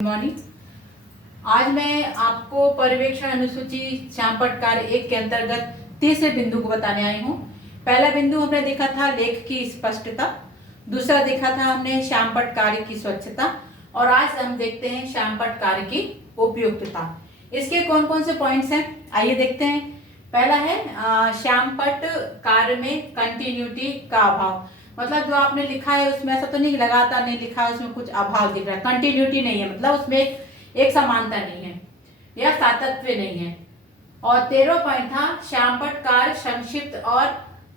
Morning. आज मैं आपको पर्यवेक्षण अनुसूची श्यामपट्ट कार्य 1 के अंतर्गत तीसरे बिंदु को बताने आई हूँ। पहला बिंदु हमने देखा था लेख की स्पष्टता, दूसरा देखा था हमने श्यामपट्ट कार्य की स्वच्छता और आज हम देखते हैं श्यामपट्ट कार्य की उपयुक्तता। इसके कौन कौन से पॉइंट्स हैं आइए देखते हैं। पहला है श्यामपट्ट कार्य में कंटिन्यूटी का अभाव, मतलब जो आपने लिखा है उसमें ऐसा तो नहीं लगातार नहीं लिखा है, उसमें कुछ अभाव दिख रहा है, कंटिन्यूटी नहीं है, मतलब उसमें एक समानता नहीं है या सातत्य नहीं है। और 13वां पॉइंट था श्यामपट्ट कार्य संक्षिप्त और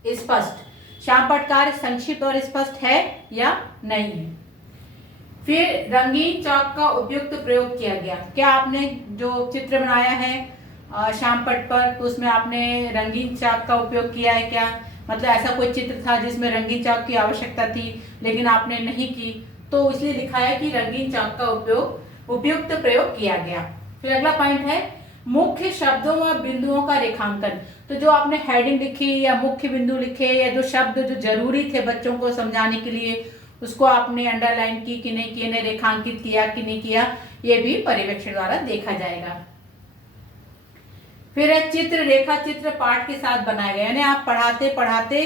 स्पष्ट। श्यामपट्ट कार्य संक्षिप्त और स्पष्ट है या नहीं है। फिर रंगीन चौक का उपयुक्त प्रयोग किया गया। क्या आपने जो चित्र बनाया है श्यामपट्ट पर, तो उसमें आपने रंगीन चौक का उपयोग किया है क्या? मतलब ऐसा कोई चित्र था जिसमें रंगीन चाक की आवश्यकता थी लेकिन आपने नहीं की, तो इसलिए लिखा है कि रंगीन चाक का उपयुक्त प्रयोग किया गया। फिर अगला पॉइंट है मुख्य शब्दों व बिंदुओं का रेखांकन। तो जो आपने हेडिंग लिखी या मुख्य बिंदु लिखे या जो शब्द जो जरूरी थे बच्चों को समझाने के लिए, उसको आपने अंडरलाइन की कि नहीं की, रेखांकित किया कि नहीं किया, ये भी पर्यवेक्षण द्वारा देखा जाएगा। फिर है चित्र रेखा चित्र पाठ के साथ बनाए गए, यानी आप पढ़ाते पढ़ाते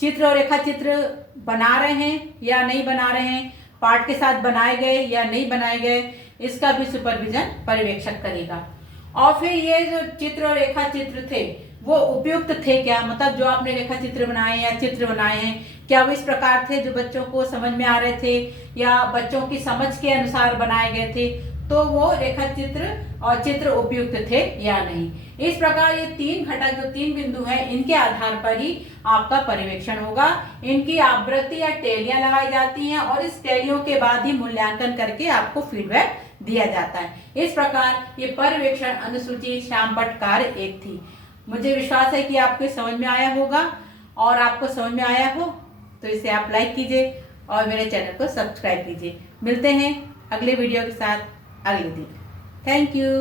चित्र और रेखा चित्र बना रहे हैं या नहीं बना रहे हैं, पाठ के साथ बनाए गए या नहीं बनाए गए, इसका भी सुपरविजन पर्यवेक्षक करेगा। और फिर ये जो चित्र और रेखा चित्र थे वो उपयुक्त थे क्या, मतलब जो आपने रेखा चित्र बनाए या चित्र बनाए हैं क्या वो इस प्रकार थे जो बच्चों को समझ में आ रहे थे या बच्चों की समझ के अनुसार बनाए गए थे, तो वो रेखा चित्र और चित्र उपयुक्त थे या नहीं। इस प्रकार ये 3 घटक जो 3 बिंदु हैं इनके आधार पर ही आपका पर्यवेक्षण होगा। इनकी आवृत्ति या टैलियां लगाई जाती हैं और इस टैलियों के बाद ही मूल्यांकन करके आपको फीडबैक दिया जाता है। इस प्रकार ये पर्यवेक्षण अनुसूची श्यामपट्ट कार्य 1 थी। मुझे विश्वास है कि आपको समझ में आया होगा और आपको समझ में आया हो तो इसे आप लाइक कीजिए और मेरे चैनल को सब्सक्राइब कीजिए। मिलते हैं अगले वीडियो के साथ अगले दिन। Thank you.